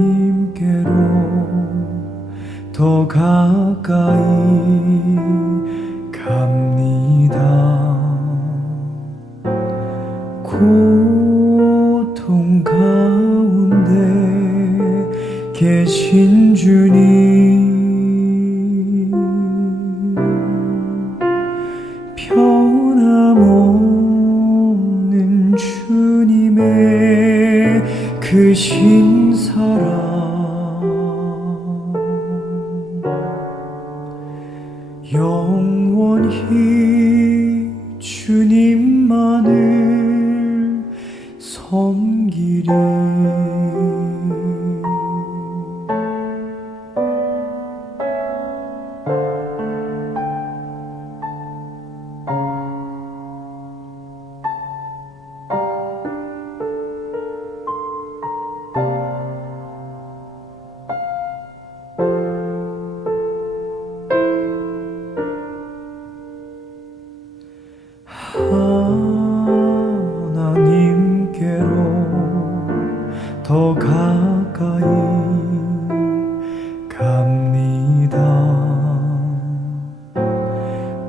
하나님께로 더 가까이 갑니다. 고통 가운데 계신 주님, 변함없는 주님의 크신 사랑, 영원히 주님만을 섬기리. 하나님께로 더 가까이 갑니다.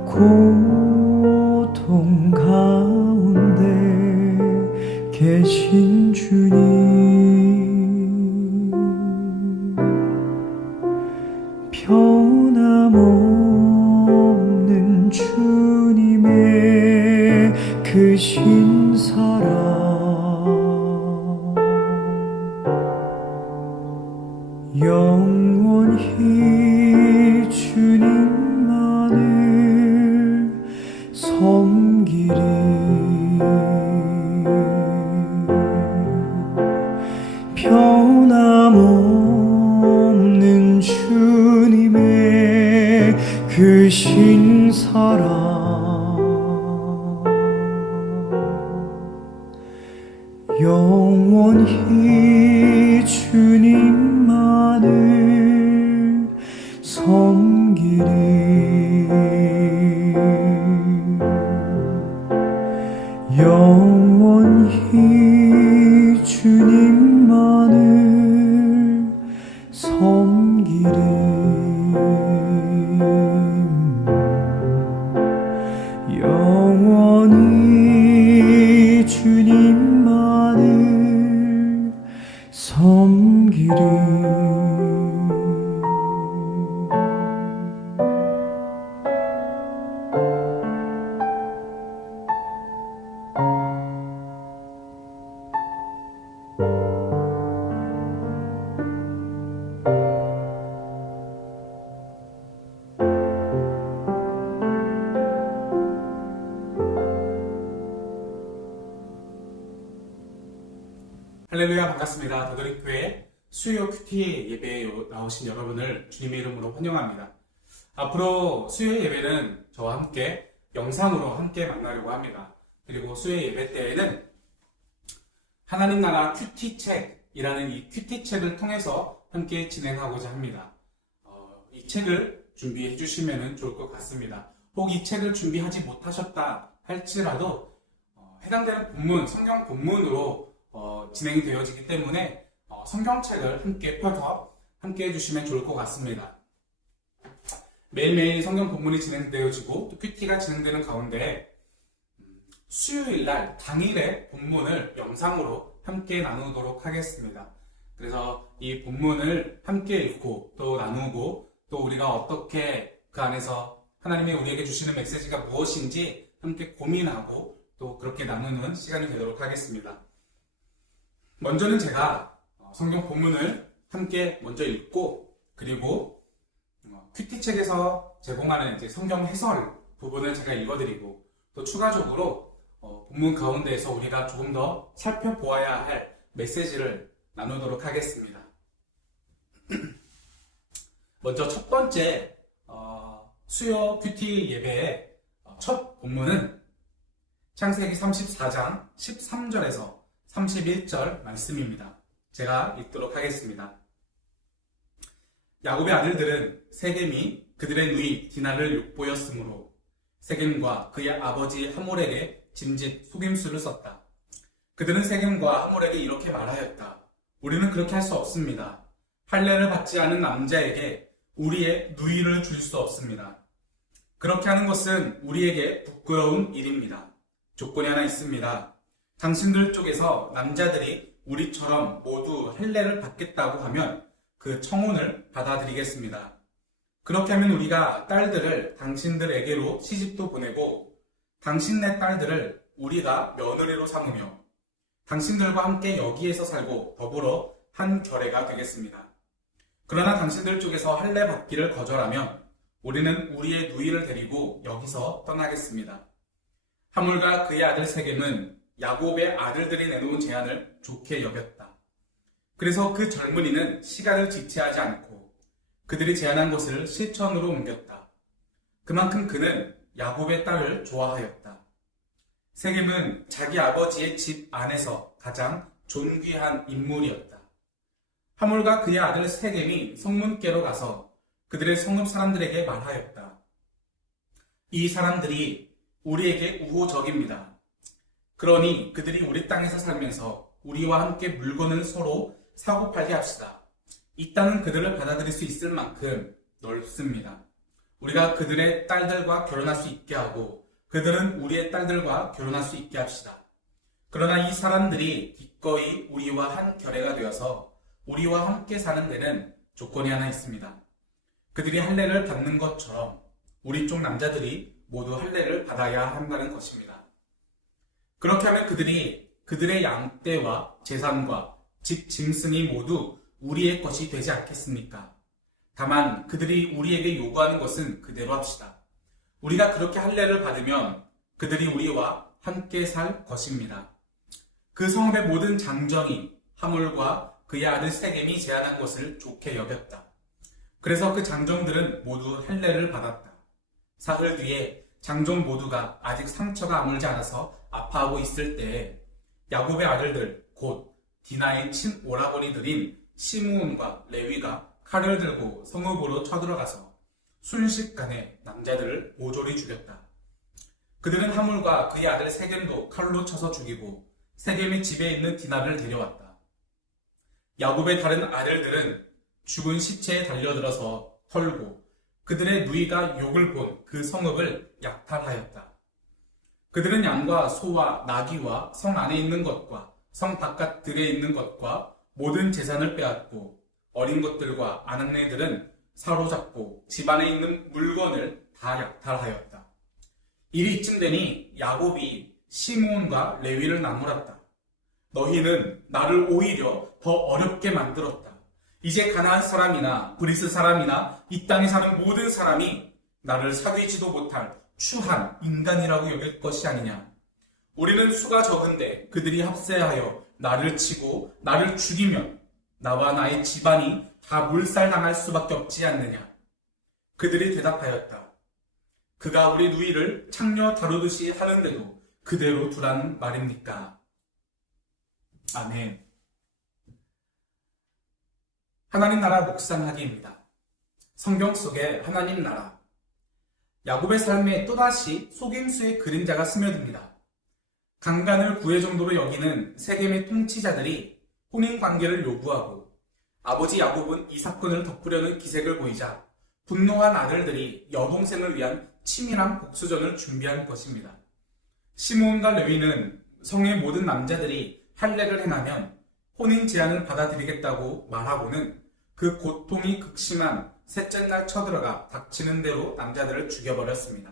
고통 가운데 계신 주님, 변함없는 주님의 크신 사랑, 영원히 주님만을 섬기리. 변함없는 주님의 크신 사랑, 영원히 주님만을 섬기리. 영원히 주님만을 섬기리. 영원히 주님만을 섬기리. 할렐루야, 반갑습니다. 더드림교회 수요 큐티 예배에 나오신 여러분을 주님의 이름으로 환영합니다. 앞으로 수요 예배는 저와 함께 영상으로 함께 만나려고 합니다. 그리고 수요 예배 때에는 하나님 나라 큐티책이라는 이 큐티책을 통해서 함께 진행하고자 합니다. 이 책을 준비해 주시면 좋을 것 같습니다. 혹 이 책을 준비하지 못하셨다 할지라도 해당되는 본문, 성경 본문으로 진행이 되어지기 때문에 성경책을 함께 펴서 함께 해주시면 좋을 것 같습니다. 매일매일 성경 본문이 진행되어지고 또 큐티가 진행되는 가운데 수요일날 당일의 본문을 영상으로 함께 나누도록 하겠습니다. 그래서 이 본문을 함께 읽고 또 나누고 또 우리가 어떻게 그 안에서 하나님이 우리에게 주시는 메시지가 무엇인지 함께 고민하고 또 그렇게 나누는 시간이 되도록 하겠습니다. 먼저는 제가 성경 본문을 함께 먼저 읽고, 그리고 큐티책에서 제공하는 이제 성경 해설 부분을 제가 읽어드리고, 또 추가적으로 본문 가운데에서 우리가 조금 더 살펴보아야 할 메시지를 나누도록 하겠습니다. 먼저 첫 번째 수요 큐티 예배의 첫 본문은 창세기 34장 13절에서 31절 말씀입니다. 제가 읽도록 하겠습니다. 야곱의 아들들은 세겜이 그들의 누이 디나를 욕보였으므로 세겜과 그의 아버지 하몰에게 짐짓 속임수를 썼다. 그들은 세겜과 하몰에게 이렇게 말하였다. 우리는 그렇게 할 수 없습니다. 할례를 받지 않은 남자에게 우리의 누이를 줄 수 없습니다. 그렇게 하는 것은 우리에게 부끄러운 일입니다. 조건이 하나 있습니다. 당신들 쪽에서 남자들이 우리처럼 모두 할례를 받겠다고 하면 그 청혼을 받아들이겠습니다. 그렇게 하면 우리가 딸들을 당신들에게로 시집도 보내고 당신네 딸들을 우리가 며느리로 삼으며 당신들과 함께 여기에서 살고 더불어 한 결례가 되겠습니다. 그러나 당신들 쪽에서 할례 받기를 거절하면 우리는 우리의 누이를 데리고 여기서 떠나겠습니다. 하물과 그의 아들 세겜은 야곱의 아들들이 내놓은 제안을 좋게 여겼다. 그래서 그 젊은이는 시간을 지체하지 않고 그들이 제안한 것을 실천으로 옮겼다. 그만큼 그는 야곱의 딸을 좋아하였다. 세겜은 자기 아버지의 집 안에서 가장 존귀한 인물이었다. 하몰과 그의 아들 세겜이 성문께로 가서 그들의 성읍 사람들에게 말하였다. 이 사람들이 우리에게 우호적입니다. 그러니 그들이 우리 땅에서 살면서 우리와 함께 물건을 서로 사고팔게 합시다. 이 땅은 그들을 받아들일 수 있을 만큼 넓습니다. 우리가 그들의 딸들과 결혼할 수 있게 하고 그들은 우리의 딸들과 결혼할 수 있게 합시다. 그러나 이 사람들이 기꺼이 우리와 한 결례가 되어서 우리와 함께 사는 데는 조건이 하나 있습니다. 그들이 할례를 받는 것처럼 우리 쪽 남자들이 모두 할례를 받아야 한다는 것입니다. 그렇게 하면 그들이 그들의 양떼와 재산과 집 짐승이 모두 우리의 것이 되지 않겠습니까? 다만 그들이 우리에게 요구하는 것은 그대로 합시다. 우리가 그렇게 할례를 받으면 그들이 우리와 함께 살 것입니다. 그 성읍의 모든 장정이 하몰과 그의 아들 세겜이 제안한 것을 좋게 여겼다. 그래서 그 장정들은 모두 할례를 받았다. 사흘 뒤에 장정 모두가 아직 상처가 아물지 않아서 아파하고 있을 때에 야곱의 아들들 곧 디나의 친오라버니들인 시므온과 레위가 칼을 들고 성읍으로 쳐들어가서 순식간에 남자들을 모조리 죽였다. 그들은 하물과 그의 아들 세겜도 칼로 쳐서 죽이고 세겜의 집에 있는 디나를 데려왔다. 야곱의 다른 아들들은 죽은 시체에 달려들어서 털고 그들의 누이가 욕을 본 그 성읍을 약탈하였다. 그들은 양과 소와 나귀와 성 안에 있는 것과 성 바깥들에 있는 것과 모든 재산을 빼앗고 어린 것들과 아낙네들은 사로잡고 집안에 있는 물건을 다 약탈하였다. 일이 이쯤 되니 야곱이 시므온과 레위를 나무랐다. 너희는 나를 오히려 더 어렵게 만들었다. 이제 가나안 사람이나 브리스 사람이나 이 땅에 사는 모든 사람이 나를 사귀지도 못할 추한 인간이라고 여길 것이 아니냐. 우리는 수가 적은데 그들이 합세하여 나를 치고 나를 죽이면 나와 나의 집안이 다 몰살당할 수밖에 없지 않느냐. 그들이 대답하였다. 그가 우리 누이를 창녀 다루듯이 하는데도 그대로 두란 말입니까? 아멘. 하나님 나라 묵상하기입니다. 성경 속의 하나님 나라. 야곱의 삶에 또다시 속임수의 그림자가 스며듭니다. 강간을 구애 정도로 여기는 세겜의 통치자들이 혼인관계를 요구하고 아버지 야곱은 이 사건을 덮으려는 기색을 보이자 분노한 아들들이 여동생을 위한 치밀한 복수전을 준비한 것입니다. 시므온과 레위는 성의 모든 남자들이 할례를 행하면 혼인 제안을 받아들이겠다고 말하고는 그 고통이 극심한 셋째 날 쳐들어가 닥치는 대로 남자들을 죽여버렸습니다.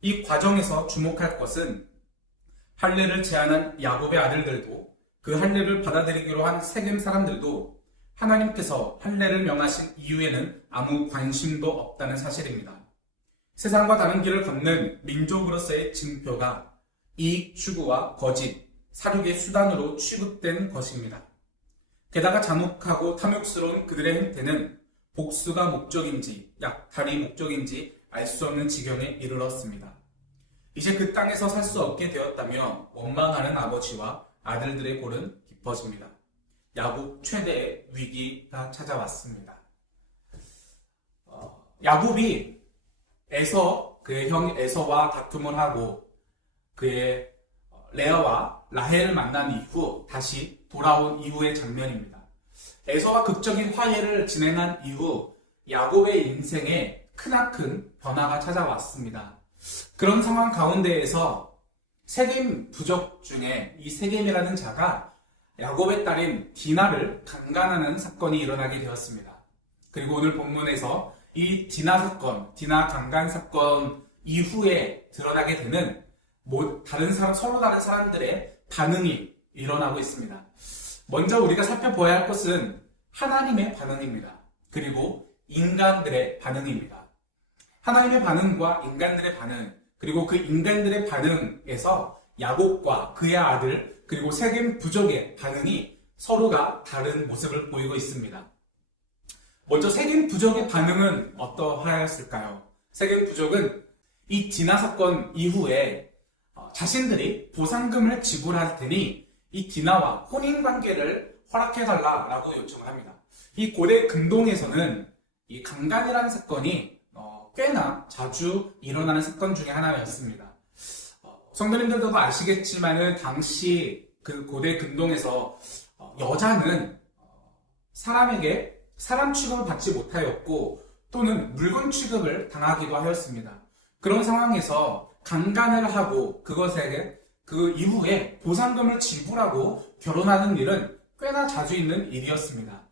이 과정에서 주목할 것은 할례를 제안한 야곱의 아들들도 그 할례를 받아들이기로 한 세겜 사람들도 하나님께서 할례를 명하신 이유에는 아무 관심도 없다는 사실입니다. 세상과 다른 길을 걷는 민족으로서의 징표가 이익 추구와 거짓, 사륙의 수단으로 취급된 것입니다. 게다가 잔혹하고 탐욕스러운 그들의 행태는 복수가 목적인지 약탈이 목적인지 알 수 없는 지경에 이르렀습니다. 이제 그 땅에서 살 수 없게 되었다며 원망하는 아버지와 아들들의 골은 깊어집니다. 야곱 최대의 위기가 찾아왔습니다. 야곱이 그의 형 에서와 다툼을 하고 그의 레아와 라헬을 만난 이후 다시 돌아온 이후의 장면입니다. 에서와 극적인 화해를 진행한 이후 야곱의 인생에 크나큰 변화가 찾아왔습니다. 그런 상황 가운데에서 세겜 부족 중에 이 세겜이라는 자가 야곱의 딸인 디나를 강간하는 사건이 일어나게 되었습니다. 그리고 오늘 본문에서 이 디나 강간 사건 이후에 드러나게 되는 서로 다른 사람들의 반응이 일어나고 있습니다. 먼저 우리가 살펴봐야 할 것은 하나님의 반응입니다. 그리고 인간들의 반응입니다. 하나님의 반응과 인간들의 반응, 그리고 그 인간들의 반응에서 야곱과 그의 아들, 그리고 세겜 부족의 반응이 서로가 다른 모습을 보이고 있습니다. 먼저 세겜 부족의 반응은 어떠하였을까요? 세겜 부족은 이 디나 사건 이후에 자신들이 보상금을 지불할 테니 이 디나와 혼인관계를 허락해달라고 요청을 합니다. 이 고대 근동에서는 이 강간이라는 사건이 꽤나 자주 일어나는 사건 중에 하나였습니다. 성도님들도 아시겠지만은 당시 그 고대 근동에서 여자는 사람에게 사람 취급을 받지 못하였고 또는 물건 취급을 당하기도 하였습니다. 그런 상황에서 강간을 하고 그 이후에 보상금을 지불하고 결혼하는 일은 꽤나 자주 있는 일이었습니다.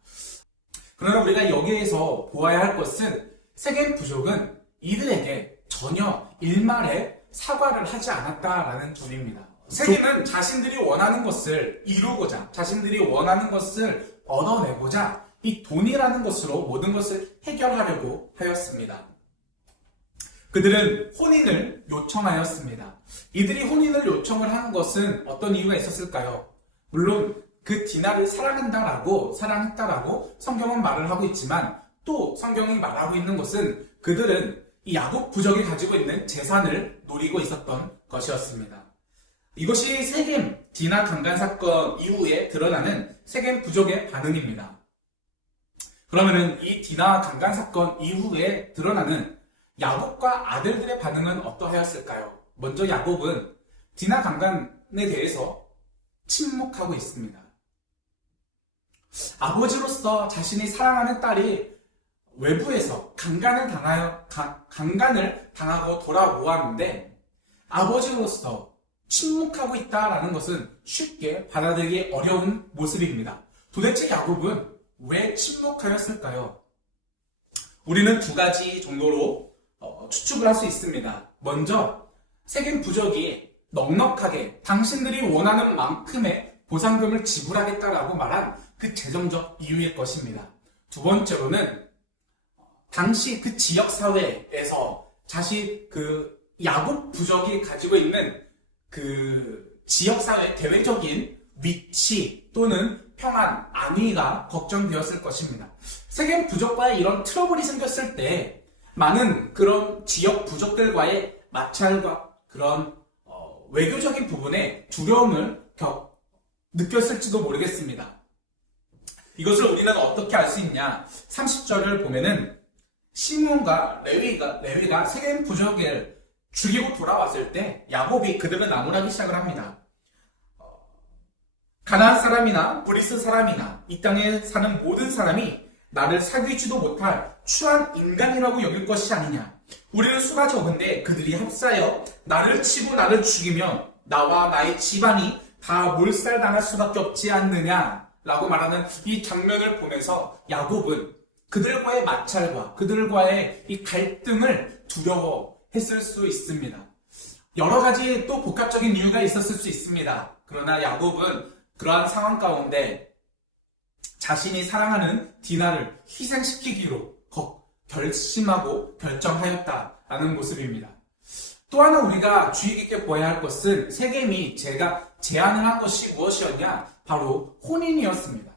그러나 우리가 여기에서 보아야 할 것은 세겜 부족은 이들에게 전혀 일말의 사과를 하지 않았다라는 점입니다. 세겜은 자신들이 원하는 것을 이루고자, 자신들이 원하는 것을 얻어내고자 이 돈이라는 것으로 모든 것을 해결하려고 하였습니다. 그들은 혼인을 요청하였습니다. 이들이 혼인을 요청을 한 것은 어떤 이유가 있었을까요? 물론 그 디나를 사랑했다라고 성경은 말을 하고 있지만 또 성경이 말하고 있는 것은 그들은 이 야곱 부족이 가지고 있는 재산을 노리고 있었던 것이었습니다. 이것이 세겜 디나 강간 사건 이후에 드러나는 세겜 부족의 반응입니다. 그러면은 이 디나 강간 사건 이후에 드러나는 야곱과 아들들의 반응은 어떠하였을까요? 먼저 야곱은 디나 강간에 대해서 침묵하고 있습니다. 아버지로서 자신이 사랑하는 딸이 외부에서 강간을 당하고 돌아오았는데 아버지로서 침묵하고 있다라는 것은 쉽게 받아들이기 어려운 모습입니다. 도대체 야곱은 왜 침묵하였을까요? 우리는 두 가지 정도로 추측을 할 수 있습니다. 먼저 세겜 부족이 넉넉하게 당신들이 원하는 만큼의 보상금을 지불하겠다라고 말한 그 재정적 이유일 것입니다. 두 번째로는 당시 그 지역 사회에서 그 야곱 부족이 가지고 있는 그 지역 사회의 대외적인 위치 또는 평안, 안위가 걱정되었을 것입니다. 세겜 부족과의 이런 트러블이 생겼을 때 많은 그런 지역 부족들과의 마찰과 그런 외교적인 부분에 두려움을 느꼈을지도 모르겠습니다. 이것을 우리는 어떻게 알 수 있냐? 30절을 보면은 시몬과 레위가 세겜 부족을 죽이고 돌아왔을 때 야곱이 그들을 나무라기 시작을 합니다. 가나안 사람이나 브리스 사람이나 이 땅에 사는 모든 사람이 나를 사귀지도 못할 추한 인간이라고 여길 것이 아니냐. 우리는 수가 적은데 그들이 합사하여 나를 치고 나를 죽이면 나와 나의 집안이 다 몰살당할 수밖에 없지 않느냐 라고 말하는 이 장면을 보면서 야곱은 그들과의 마찰과 그들과의 이 갈등을 두려워했을 수 있습니다. 여러 가지 또 복합적인 이유가 있었을 수 있습니다. 그러나 야곱은 그러한 상황 가운데 자신이 사랑하는 디나를 희생시키기로 결심하고 결정하였다라는 모습입니다. 또 하나 우리가 주의 깊게 보아야 할 것은 세겜이 제안을 한 것이 무엇이었냐? 바로 혼인이었습니다.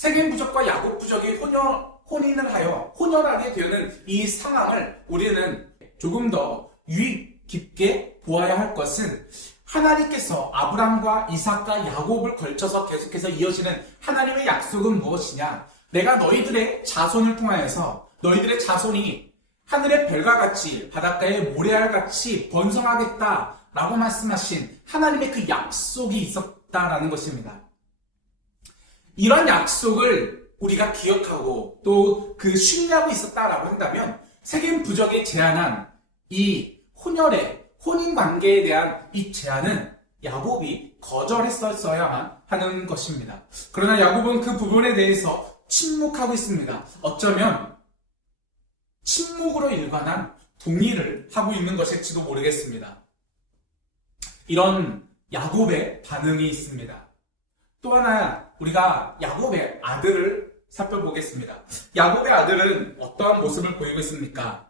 세겜 부족과 야곱 부족이 혼인을 하여 혼혈하게 되는 이 상황을 우리는 조금 더 유익 깊게 보아야 할 것은 하나님께서 아브람과 이삭과 야곱을 걸쳐서 계속해서 이어지는 하나님의 약속은 무엇이냐? 내가 너희들의 자손을 통하여서 너희들의 자손이 하늘의 별과 같이 바닷가의 모래알 같이 번성하겠다라고 말씀하신 하나님의 그 약속이 있었다라는 것입니다. 이런 약속을 우리가 기억하고 또 그 신뢰하고 있었다라고 한다면 세겜 부족이 제안한 이 혼혈의 혼인 관계에 대한 이 제안은 야곱이 거절했었어야만 하는 것입니다. 그러나 야곱은 그 부분에 대해서 침묵하고 있습니다. 어쩌면 침묵으로 일관한 동의를 하고 있는 것일지도 모르겠습니다. 이런 야곱의 반응이 있습니다. 또 하나 우리가 야곱의 아들을 살펴보겠습니다. 야곱의 아들은 어떠한 모습을 보이고 있습니까?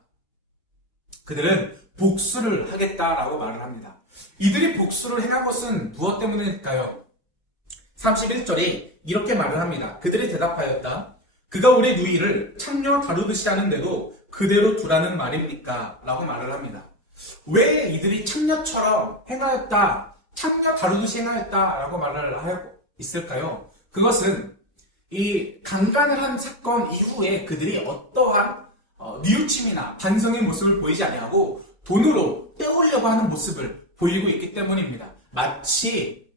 그들은 복수를 하겠다라고 말을 합니다. 이들이 복수를 행한 것은 무엇 때문일까요? 31절에 이렇게 말을 합니다. 그들이 대답하였다. 그가 우리 누이를 창녀 다루듯이 하는데도 그대로 두라는 말입니까? 라고 말을 합니다. 왜 이들이 창녀처럼 행하였다, 창녀 다루듯이 행하였다 라고 말을 하고 있을까요? 그것은 이 강간을 한 사건 이후에 그들이 어떠한 뉘우침이나 반성의 모습을 보이지 아니하고 돈으로 떼오려고 하는 모습을 보이고 있기 때문입니다. 마치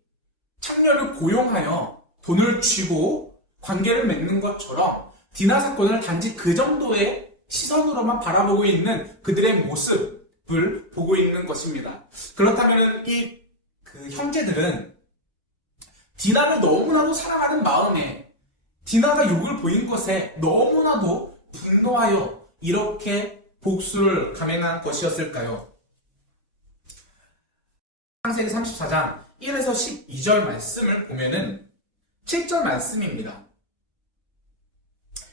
창녀를 고용하여 돈을 쥐고 관계를 맺는 것처럼 디나 사건을 단지 그 정도의 시선으로만 바라보고 있는 그들의 모습을 보고 있는 것입니다. 그렇다면 그 형제들은 디나를 너무나도 사랑하는 마음에 디나가 욕을 보인 것에 너무나도 분노하여 이렇게 복수를 감행한 것이었을까요? 창세기 34장 1에서 12절 말씀을 보면은 7절 말씀입니다.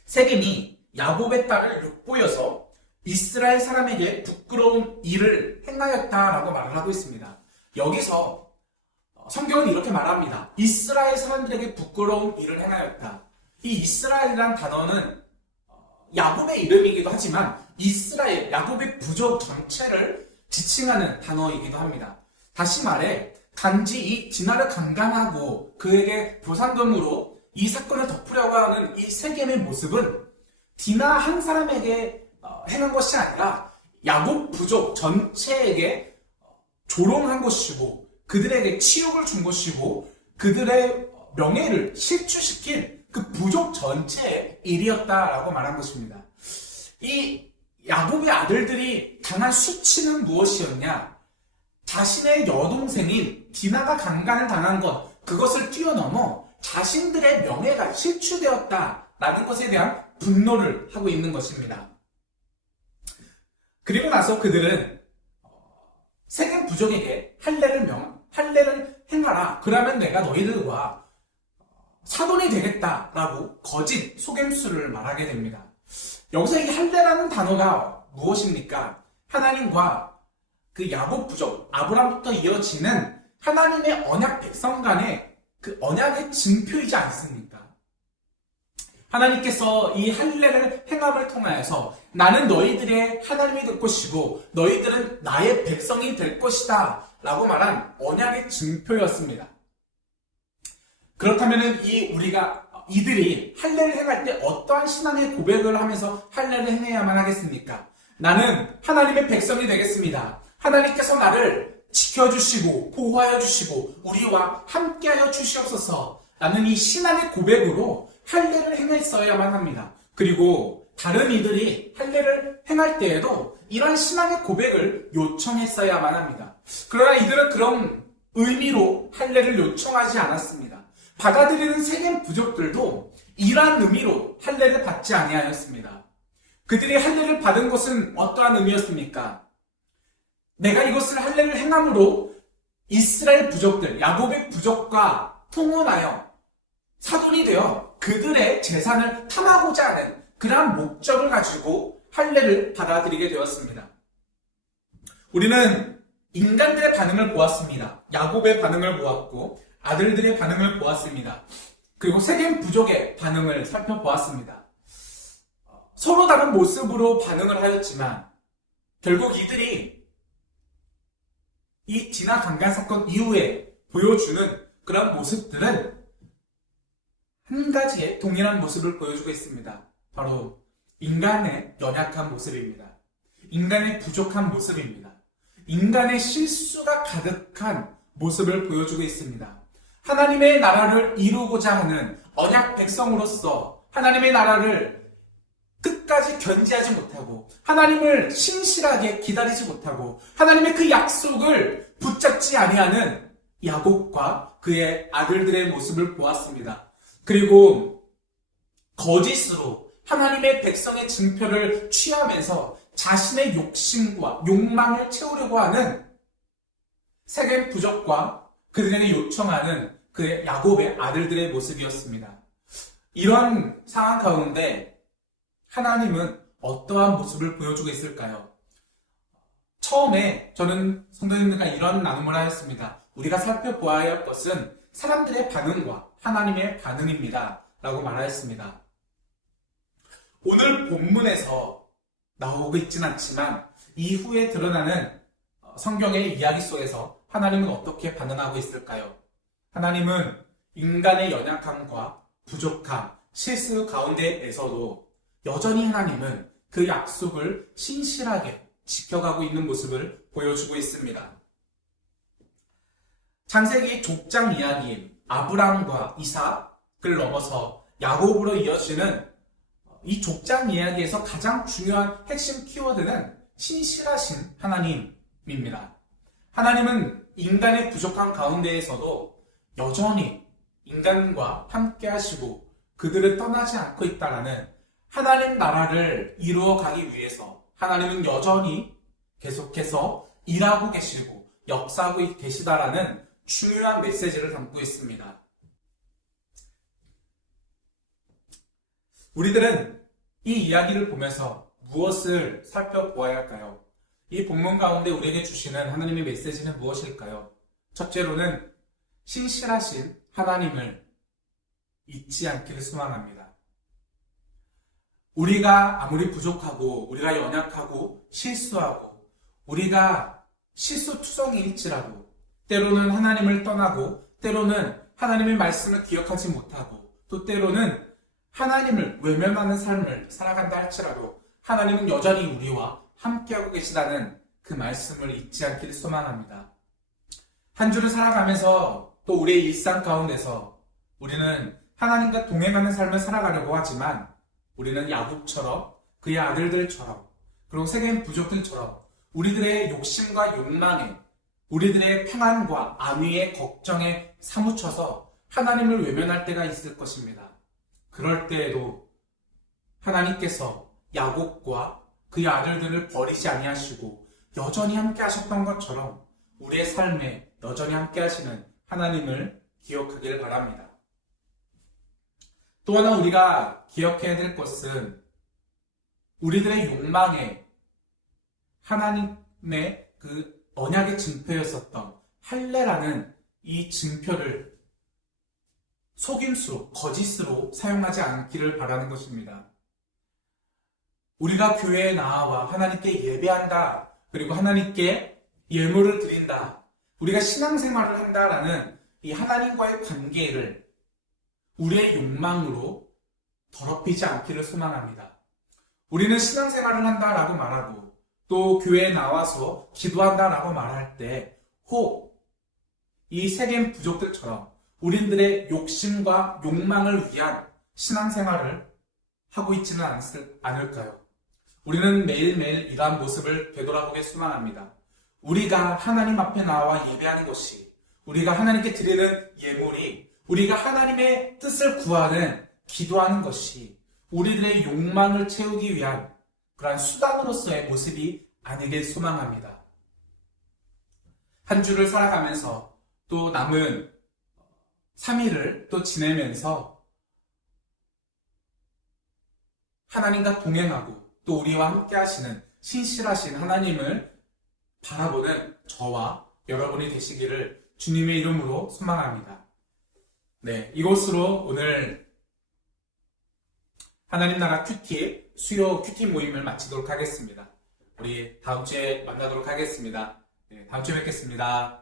세겜이 야곱의 딸을 욕보여서 이스라엘 사람에게 부끄러운 일을 행하였다라고 말을 하고 있습니다. 여기서 성경은 이렇게 말합니다. 이스라엘 사람들에게 부끄러운 일을 행하였다. 이 이스라엘이란 단어는 야곱의 이름이기도 하지만 이스라엘, 야곱의 부족 전체를 지칭하는 단어이기도 합니다. 다시 말해 단지 이 디나를 강간하고 그에게 보상금으로 이 사건을 덮으려고 하는 이 세겜의 모습은 디나 한 사람에게 행한 것이 아니라 야곱 부족 전체에게 조롱한 것이고 그들에게 치욕을 준 것이고 그들의 명예를 실추시킨 그 부족 전체의 일이었다라고 말한 것입니다. 이 야곱의 아들들이 당한 수치는 무엇이었냐? 자신의 여동생인 디나가 강간을 당한 것, 그것을 뛰어넘어 자신들의 명예가 실추되었다라는 것에 대한 분노를 하고 있는 것입니다. 그리고 나서 그들은 세겜 부족에게 할례를 행하라. 그러면 내가 너희들과 사돈이 되겠다라고 거짓 속임수를 말하게 됩니다. 여기서 이 할례라는 단어가 무엇입니까? 하나님과 그 야곱 부족, 아브람부터 이어지는 하나님의 언약 백성 간의 그 언약의 증표이지 않습니까? 하나님께서 이 할례를 행함을 통하여서 나는 너희들의 하나님이 될 것이고 너희들은 나의 백성이 될 것이다 라고 말한 언약의 증표였습니다. 그렇다면 이들이 할례를 행할 때 어떠한 신앙의 고백을 하면서 할례를 행해야만 하겠습니까? 나는 하나님의 백성이 되겠습니다. 하나님께서 나를 지켜주시고 보호하여 주시고 우리와 함께하여 주시옵소서. 라는 이 신앙의 고백으로 할례를 행했어야만 합니다. 그리고 다른 이들이 할례를 행할 때에도 이러한 신앙의 고백을 요청했어야만 합니다. 그러나 이들은 그런 의미로 할례를 요청하지 않았습니다. 받아들이는 세겜 부족들도 이러한 의미로 할례를 받지 아니하였습니다. 그들이 할례를 받은 것은 어떠한 의미였습니까? 내가 이것을 할례를 행함으로 이스라엘 부족들, 야곱의 부족과 통혼하여 사돈이 되어 그들의 재산을 탐하고자 하는 그러한 목적을 가지고 할례를 받아들이게 되었습니다. 우리는 인간들의 반응을 보았습니다. 야곱의 반응을 보았고 아들들의 반응을 보았습니다. 그리고 세겜 부족의 반응을 살펴보았습니다. 서로 다른 모습으로 반응을 하였지만 결국 이들이 이 디나 강간 사건 이후에 보여주는 그런 모습들은 한 가지의 동일한 모습을 보여주고 있습니다. 바로 인간의 연약한 모습입니다. 인간의 부족한 모습입니다. 인간의 실수가 가득한 모습을 보여주고 있습니다. 하나님의 나라를 이루고자 하는 언약 백성으로서 하나님의 나라를 끝까지 견지하지 못하고 하나님을 신실하게 기다리지 못하고 하나님의 그 약속을 붙잡지 아니하는 야곱과 그의 아들들의 모습을 보았습니다. 그리고 거짓으로 하나님의 백성의 증표를 취하면서 자신의 욕심과 욕망을 채우려고 하는 세겜 부족과 그들에게 요청하는 그의 야곱의 아들들의 모습이었습니다. 이런 상황 가운데 하나님은 어떠한 모습을 보여주고 있을까요? 처음에 저는 성도님들과 이런 나눔을 하였습니다. 우리가 살펴보아야 할 것은 사람들의 반응과 하나님의 반응입니다. 라고 말하였습니다. 오늘 본문에서 나오고 있지는 않지만 이후에 드러나는 성경의 이야기 속에서 하나님은 어떻게 반응하고 있을까요? 하나님은 인간의 연약함과 부족함, 실수 가운데에서도 여전히 하나님은 그 약속을 신실하게 지켜가고 있는 모습을 보여주고 있습니다. 창세기 족장 이야기인 아브람과 이삭을 넘어서 야곱으로 이어지는 이 족장 이야기에서 가장 중요한 핵심 키워드는 신실하신 하나님입니다. 하나님은 인간의 부족한 가운데에서도 여전히 인간과 함께 하시고 그들을 떠나지 않고 있다라는 하나님 나라를 이루어가기 위해서 하나님은 여전히 계속해서 일하고 계시고 역사하고 계시다라는 중요한 메시지를 담고 있습니다. 우리들은 이 이야기를 보면서 무엇을 살펴보아야 할까요? 이 본문 가운데 우리에게 주시는 하나님의 메시지는 무엇일까요? 첫째로는 신실하신 하나님을 잊지 않기를 소망합니다. 우리가 아무리 부족하고 우리가 연약하고 실수하고 우리가 실수투성이일지라도 때로는 하나님을 떠나고 때로는 하나님의 말씀을 기억하지 못하고 또 때로는 하나님을 외면하는 삶을 살아간다 할지라도 하나님은 여전히 우리와 함께하고 계시다는 그 말씀을 잊지 않기를 소망합니다. 한 주를 살아가면서 또 우리의 일상 가운데서 우리는 하나님과 동행하는 삶을 살아가려고 하지만 우리는 야곱처럼 그의 아들들처럼 그리고 세겜 부족들처럼 우리들의 욕심과 욕망에 우리들의 평안과 안위의 걱정에 사무쳐서 하나님을 외면할 때가 있을 것입니다. 그럴 때에도 하나님께서 야곱과 그의 아들들을 버리지 아니하시고 여전히 함께 하셨던 것처럼 우리의 삶에 여전히 함께 하시는 하나님을 기억하기를 바랍니다. 또 하나 우리가 기억해야 될 것은 우리들의 욕망에 하나님의 그 언약의 증표였었던 할례라는 이 증표를 속임수로, 거짓으로 사용하지 않기를 바라는 것입니다. 우리가 교회에 나와 하나님께 예배한다, 그리고 하나님께 예물을 드린다, 우리가 신앙생활을 한다라는 이 하나님과의 관계를 우리의 욕망으로 더럽히지 않기를 소망합니다. 우리는 신앙생활을 한다라고 말하고 또 교회에 나와서 기도한다라고 말할 때 혹 이 세겜 부족들처럼 우리들의 욕심과 욕망을 위한 신앙생활을 하고 있지는 않을까요? 우리는 매일매일 이러한 모습을 되돌아보게 소망합니다. 우리가 하나님 앞에 나와 예배하는 것이, 우리가 하나님께 드리는 예물이, 우리가 하나님의 뜻을 구하는 기도하는 것이 우리들의 욕망을 채우기 위한 그러한 수단으로서의 모습이 아니길 소망합니다. 한 주를 살아가면서 또 남은 3일을 또 지내면서 하나님과 동행하고 또 우리와 함께 하시는 신실하신 하나님을 바라보는 저와 여러분이 되시기를 주님의 이름으로 소망합니다. 네, 이것으로 오늘 하나님 나라 큐티 수요 큐티 모임을 마치도록 하겠습니다. 우리 다음 주에 만나도록 하겠습니다. 네, 다음 주에 뵙겠습니다.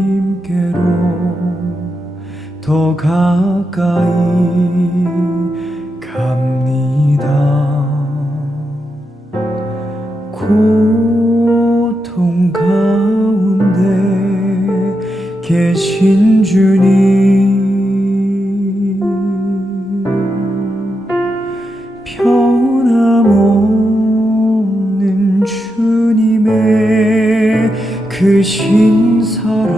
하나님께로 더 가까이 갑니다. 고통 가운데 계신 주님, 변함없는 주님의 크신 사랑,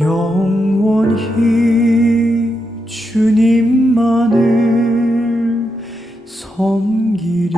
영원히 주님만을 섬기리.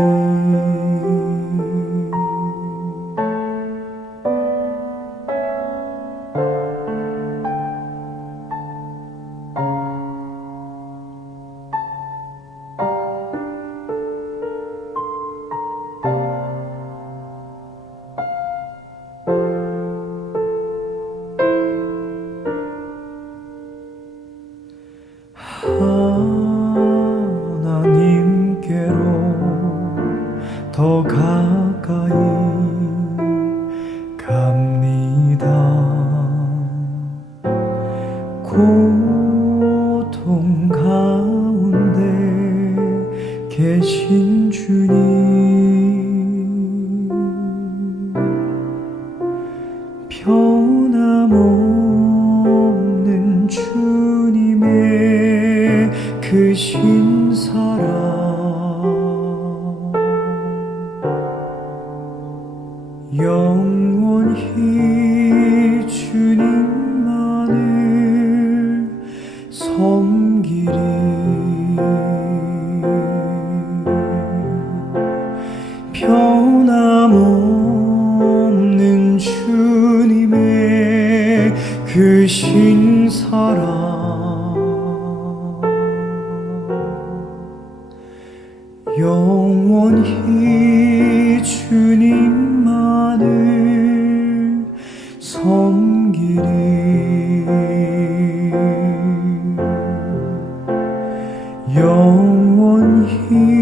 하나님께로 더 가까이 갑니다. 고통 가운데 계신 주님, 변함없는 주님의 크신 사랑, 영원히 주님만을 섬기리. 변함없는 주님의 크신 사랑, 영원히 주님만을 섬기리. 영원히